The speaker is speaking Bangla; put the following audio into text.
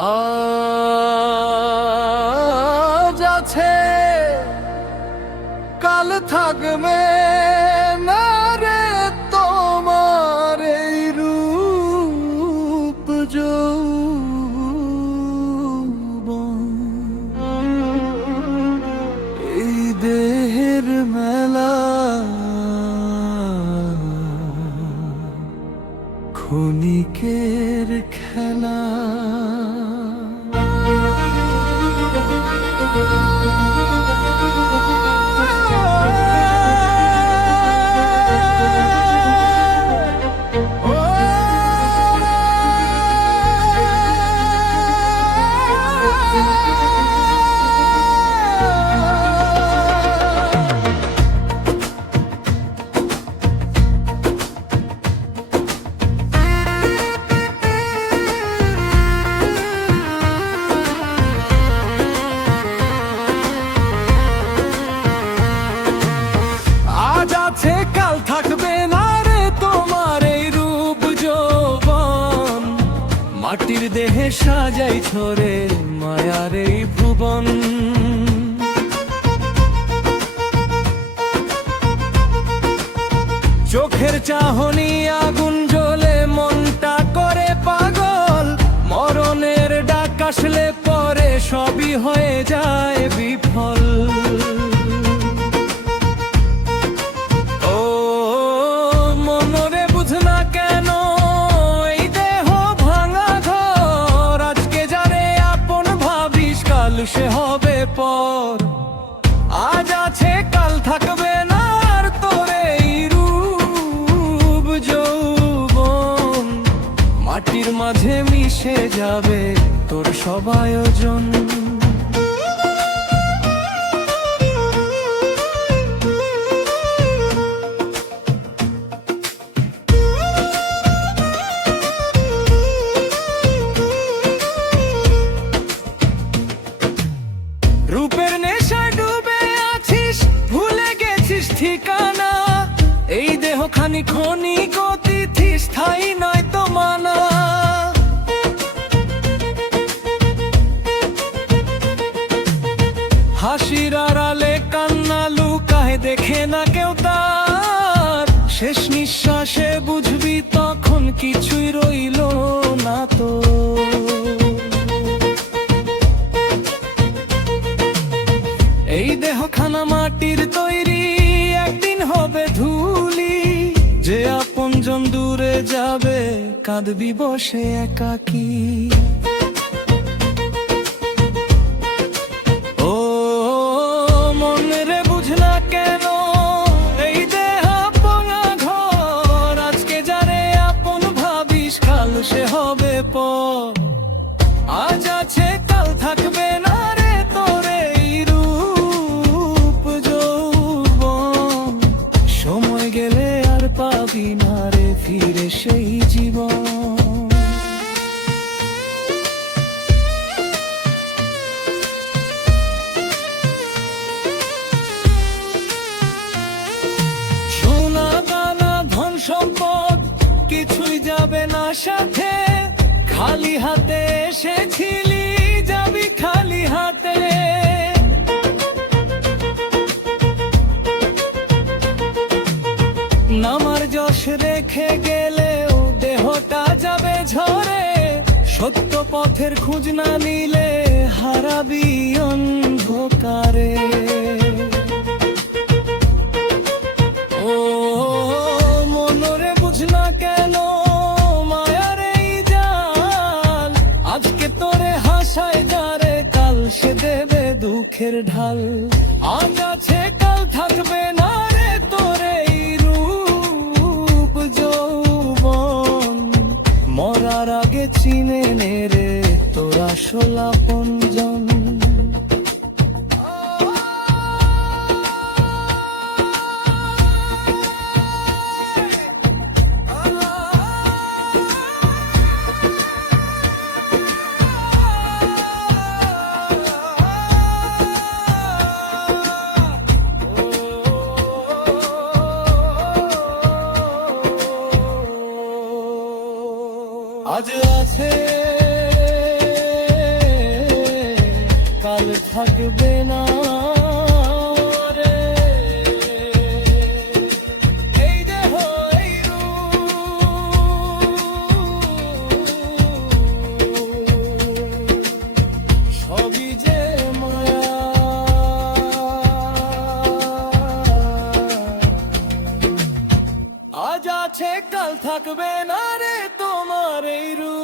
আজ আছে কাল থাকবে না রে তোমার এই রূপ যৌবন, এই দেহের মেলা ক্ষণিকের খেলা। কাল থাকবে না রে তোমার এই রূপ যৌবন, মাটির দেহে সাজাই ছড়ে মায়ার এই ভুবন। চোখের চাহনি আগুন জ্বলে মনটা করে পাগল, মরণের ডাক আসলে পরে সবই হয়ে যায় বিফল। সে হবে পর, আজ আছে কাল থাকবে না আর তোর এই রূপ যৌবন, মাটির মাঝে মিশে যাবে তোর সব আয়োজন। রূপের নেশায় ডুবে আছিস, ভুলে গেছিস ঠিকানা, এই দেহ খানি ক্ষণিক অতিথি, স্থায়ী নয় তো মানা। হাসির আড়ালে কান্না লুকায়, দেখে না কেউ তার শেষ নিঃশ্বাসে বুঝবি তখন কিছুই রইল না তো। এই দেহখানা মাটির তৈরি, একদিন হবে ধুলি, যে আপনজন দূরে যাবে কাঁদবি বসে একাকী। ও মন রে বুঝলা কেন এই দেহ আপনা ঘর, আজকে যারে আপন ভাবিস কাল সে হবে পর, আজ আছে কাল থাকবে না রে তোর এই রূপ যৌবন, সময় গেলে আর পাবি না রে ফিরে সেই জীবন। সোনা দানা ধন সম্পদ কিছুই যাবে না সাথে, খালি হাতে এসেছিলি যাবি খালি হাতে। নামার যশ রেখে গেলেও দেহটা যাবে ঝরে, সত্য পথের খোঁজ না নিলে হারাবি অন্ধকারে। ও মনরে বুঝলা কেন মায়ার এই জাল, আজকে তোরে হাসায় যারে কাল সে দেবে দুঃখের ঢাল, আজ আছে কাল থাকবে না রে তোর এই রূপ যৌবন, মরার আগে চিনে নে রে তোর আসল আপনজন। আজ আছে থাকবে না রে। এই দেহ এই রূপ সবই যে মায়া, আজ আছে কাল থাকবে না রে তোমার এই রূপ।